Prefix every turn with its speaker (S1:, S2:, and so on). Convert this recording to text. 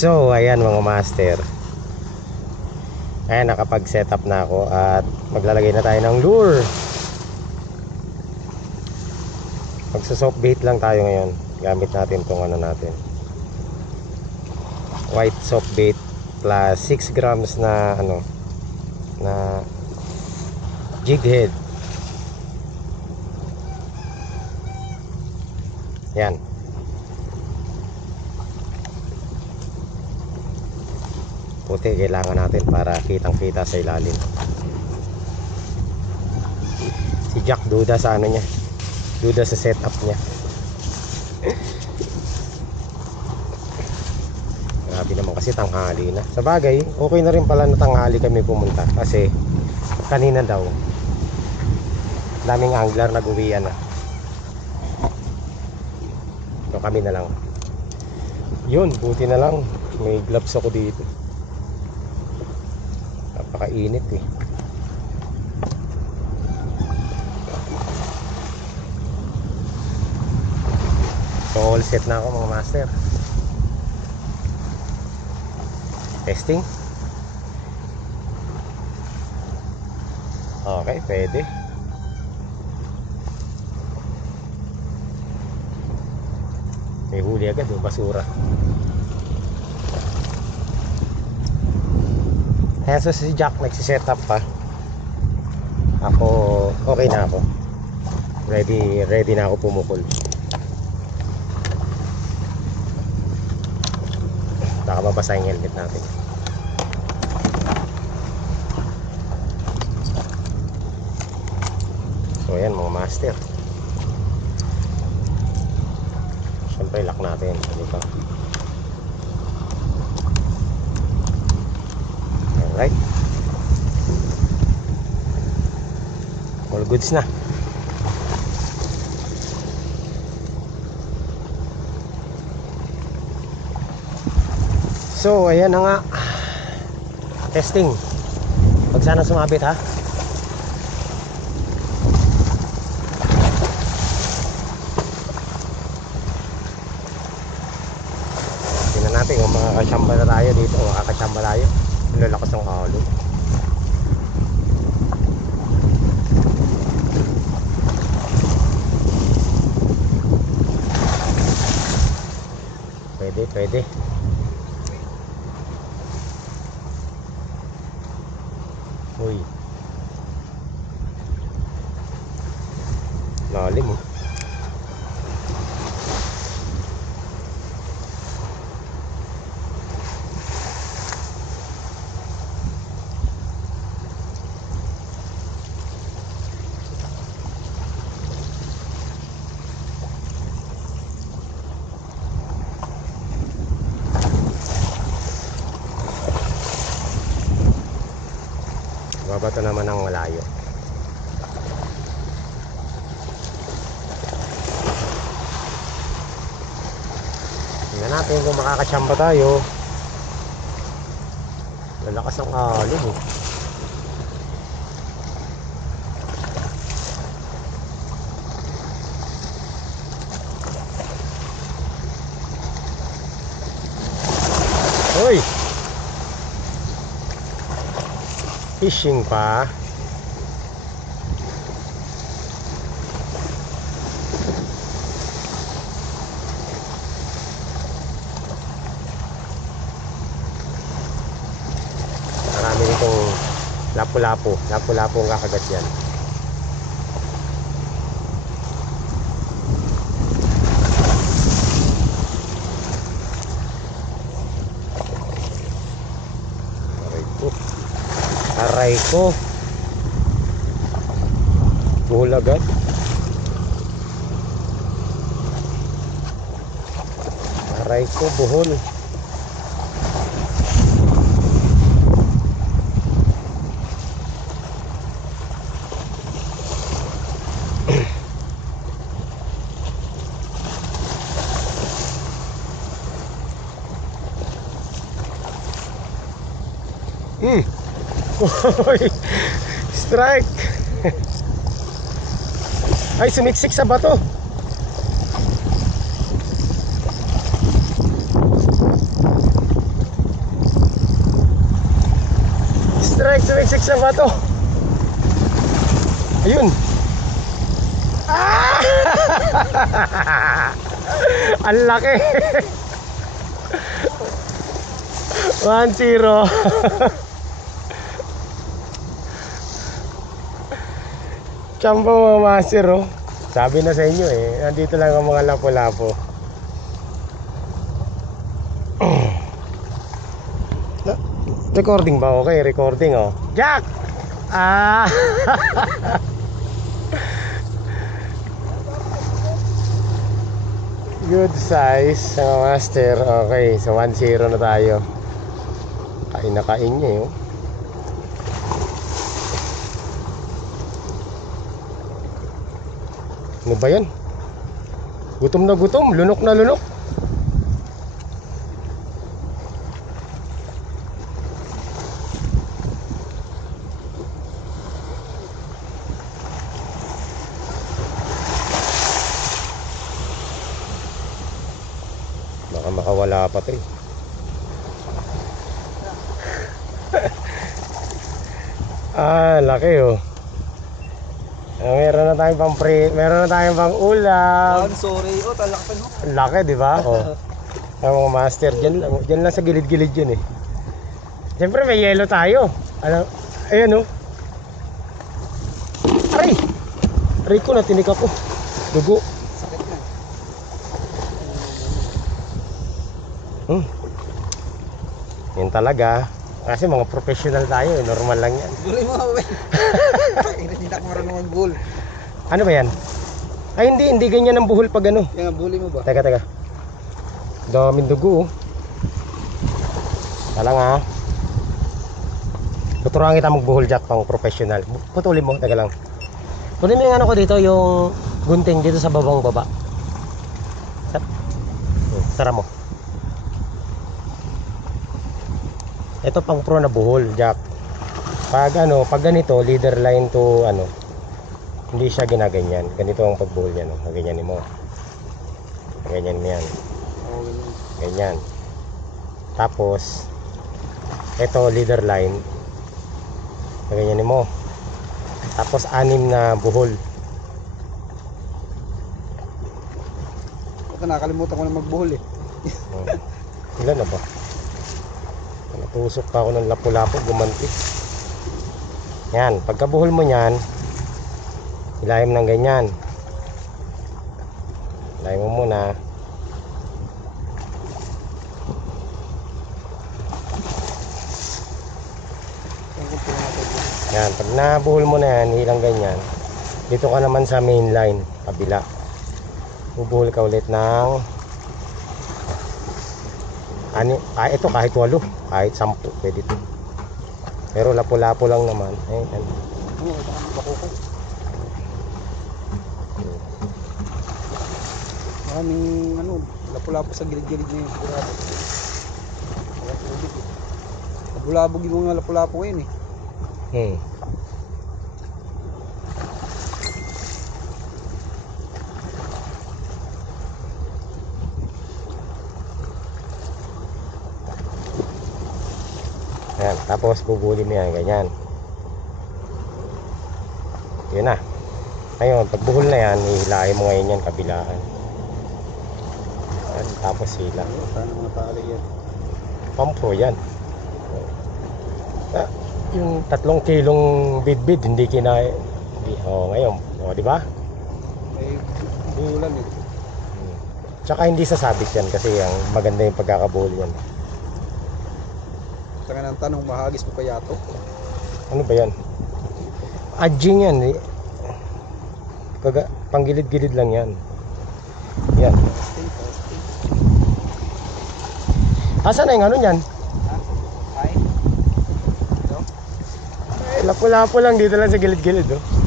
S1: So, ayan mga master. Ayan, nakapag-set up na ako at maglalagay na tayo ng lure. Magsa-soft bait lang tayo ngayon. Gamit natin tong ano natin. White soft bait plus 6 grams na ano na jig head. Yan. Puti kailangan natin para kitang kita sa ilalim. Si Jack duda sa ano niya? Duda sa setup niya. Grabe naman kasi tanghali na. Sa bagay okay na rin pala na tanghali kami pumunta kasi kanina daw daming angler nag-uwian na. So kami na lang. Yun buti na lang. May gloves ako dito napakainit eh. So all set na ako mga master. Testing. Okay pwede. May huli agad yung basura Ayan si Jack nagsiset up pa. Ako okay na ako. Ready ready na ako pumukol Baka mabasa yung helmet natin. So ayan mga master. Siyempre lock natin. Dito Alright. All goods na. So, ayan na nga. Testing. Pag sana sumabit ha. Tingnan natin kung makakachamba na tayo dito. Makakachamba tayo. Lalakas ng halo. Pwede, pwede. Uy. Lalim oh. Babato naman ng malayo. Tingnan natin kung makakachamba tayo. Lalakas ang alog eh. Fishing pa. Marami nitong lapu-lapu. Lapu-lapu ang kakagat yan. Aray ko. Aray ko. Buhol agad. Aray ko, buhol. Hmm. Strike! Ay, sumiksik sa bato. Strike, sumiksik sa bato. Ayun. Ah! Ang laki. 1-0. Champo mga master oh. Sabi na sa inyo eh, nandito lang ang mga lapo-lapo. Recording ba? Okay, recording oh. Jack! Ah! Good size mga master. Okay, so 1-0 na tayo. Kain na kain niya eh. oh. Ba yan? Gutom na gutom, lunok na lunok. Baka makawala pa to eh. ah, laki oh. Ah, meron na tayong pang pre, meron na tayong pang ulam.
S2: I'm sorry. Oh, talakpan mo.
S1: Ang laki, di ba? Oh. Ang mga master, dyan, lang- dyan lang sa gilid-gilid yun eh. Siyempre may yellow tayo. Ano? Ayan oh. Aray! Aray ko, natinik ako. Dugo.
S2: Sakit na.
S1: Hmm. Yan talaga. Kasi mga professional tayo eh. Normal lang yan.
S2: Gulay mo, Owen. Hindi na marunong mag-bull.
S1: Ano ba yan? Ay hindi, hindi ganyan ang buhol pag ano.
S2: Kaya nga, bully mo ba?
S1: Teka, teka. Daming dugo oh. Tala nga. Tuturuan kita magbuhol jack pang professional. Putulin mo, teka lang. Kunin mo yung ano ko dito, yung gunting dito sa babang baba. Tara mo. Ito pang pro na buhol, jack. Pag ano, pag ganito, leader line to ano, hindi siya ginaganyan. Ganito ang pagbuhol niya, no? Ganyan mo. Ganyan mo yan.
S2: Ganyan.
S1: Tapos, ito leader line. Ganyan mo. Tapos, anim na buhol.
S2: Ito, nakakalimutan ko na magbuhol eh.
S1: Oh. Ilan na ba? Natusok pa ako ng lapu-lapu, gumanti. Yan, pagkabuhol mo yan, ilalim ng ganyan. Ilalim mo muna. Yan, pag nabuhol mo na yan, ilang ganyan. Dito ka naman sa main line, kabila. Bubuhol ka ulit ng ani, ah, ito kahit walo, kahit sampu, pwede ito. Pero lapo-lapo lang naman. Eh, yan.
S2: Oo, ito ka bako ko. Maraming ano, lapu-lapo sa gilid-gilid niya yung sigurado. Nabulabog yung mga lapu-lapo ngayon eh.
S1: Hmm. Ayan, tapos bubuli mo yan, ganyan. Yun na. Ngayon, pag buhol na yan, ihilahin mo ngayon yan, kabilaan. Ayan, tapos hila.
S2: Ayun, Sana mga tali yan.
S1: Pampro yan. Ah, yung tatlong kilong bidbid hindi kina hindi oh ngayon oh di ba
S2: May bulan eh.
S1: Hmm. tsaka hindi sasabit yan kasi ang maganda yung pagkakabuhol yan
S2: Saka ng tanong, mahagis mo kaya to?
S1: ano ba yan? Adjing yan eh. Kaga, panggilid-gilid lang yan. Yan.
S2: Testing, testing.
S1: asa na yung ano yan lapo-lapo lang dito lang sa gilid-gilid oh